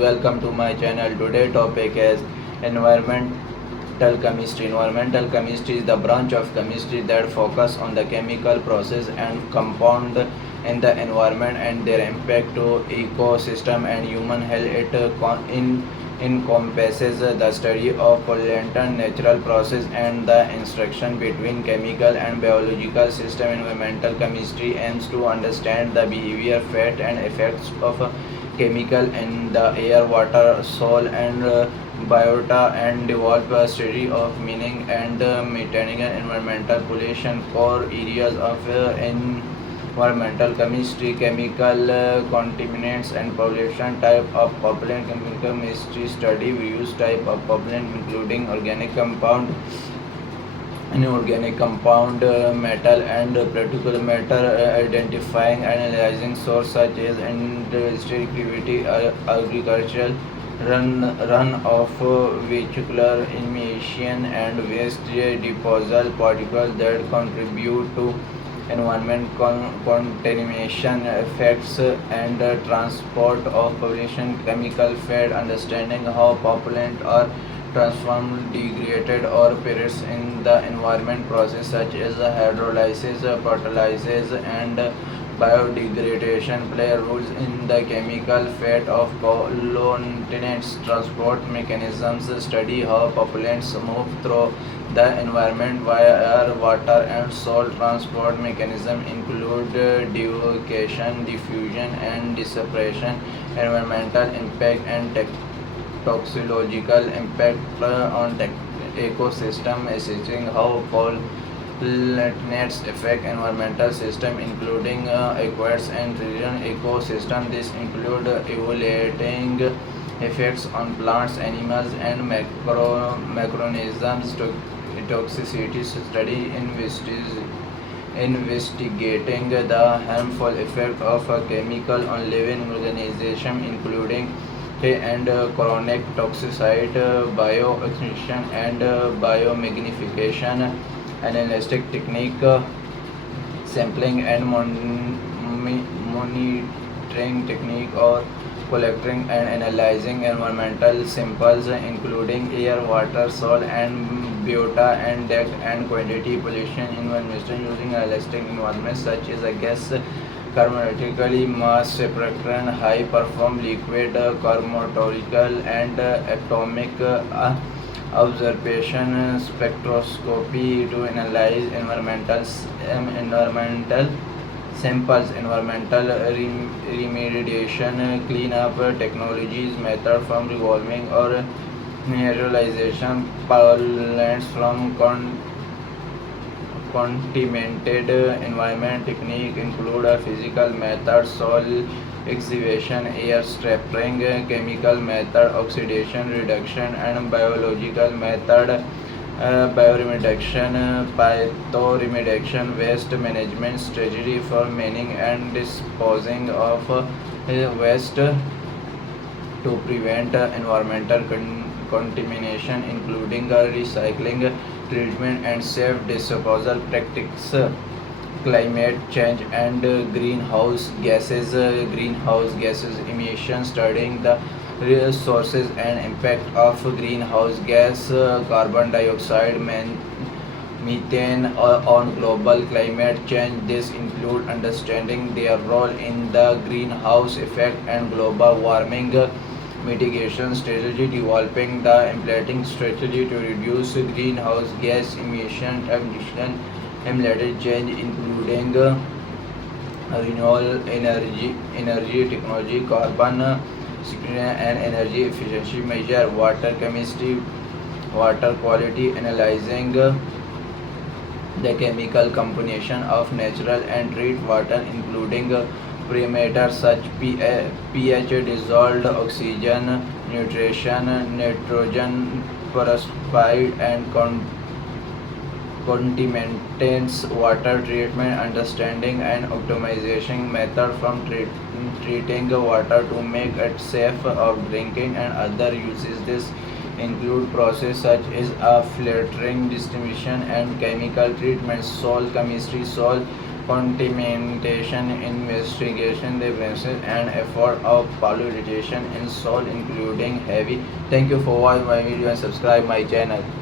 welcome to my channel. Today topic is environmental chemistry. Environmental chemistry is the branch of chemistry that focus on the chemical process and compound in the environment and their impact to ecosystem and human health. It encompasses the study of pollutant, natural process and the interaction between chemical and biological system. Environmental chemistry aims to understand the behavior, fate and effects of chemical in the air, water, soil, and biota, and develop a study of meaning and maintaining environmental pollution. Core areas of environmental chemistry: chemical contaminants and pollution. Type of pollutant: chemical chemistry study various type of pollutant including organic compound, inorganic compound, metal and particle matter, identifying and analyzing source such as industry, activity, agricultural, run of vehicular emission and waste disposal, particles that contribute to environment contamination effects, and transport of pollution. Chemical fed: understanding how pollutant are transformed, degraded, or perishes in the environment process such as hydrolysis, fertilizers, and biodegradation play roles in the chemical fate of pollutants. Transport mechanisms: study how pollutants move through the environment via air, water, and soil. Transport mechanisms include deviation, diffusion, and dispersion. Environmental impact and toxicological impact on ecosystem: assessing how pollutants affect environmental system including aquatics and marine ecosystem. This include evaluating effects on plants, animals, and microorganisms. Toxicity study investigating the harmful effect of a chemical on living organisms including and chronic toxicity, bioaccumulation, and biomagnification. Analytic technique: sampling and monitoring technique, or collecting and analyzing environmental samples including air, water, soil, and biota, and depth and quantity pollution. Investigation using analytic environments such as a gas chromatically mass spectrometer, high perform liquid chromatography, and atomic observation spectroscopy to analyze environmental samples. Environmental remediation: cleanup technologies, method from revolving or mineralization pollutants from contaminated environment. Technique include a physical method, soil excavation, air stripping; chemical method, oxidation reduction; and biological method, bioremediation, pythoremediation. Waste management strategy for managing and disposing of waste to prevent environmental contamination including recycling, treatment, and safe disposal practices. Climate change and greenhouse gases. Greenhouse gases emissions: studying the sources and impact of greenhouse gas, carbon dioxide, methane on global climate change. This include understanding their role in the greenhouse effect and global warming mitigation strategy. Developing the implementing strategy to reduce greenhouse gas emission. Implemented change including renewable energy technology, carbon sequestration, and energy efficiency measure. Water chemistry: water quality, analyzing the chemical composition of natural and treated water including parameters such pH, dissolved oxygen, nutrition, nitrogen, peroxide, and contaminants. Water treatment: understanding and optimization method from treating water to make it safe of drinking and other uses. This include process such as filtering, distillation, and chemical treatment. Soil chemistry: soil contamination investigation, the process and effort of pollution in soil including heavy. Thank you for watching my video and subscribe my channel.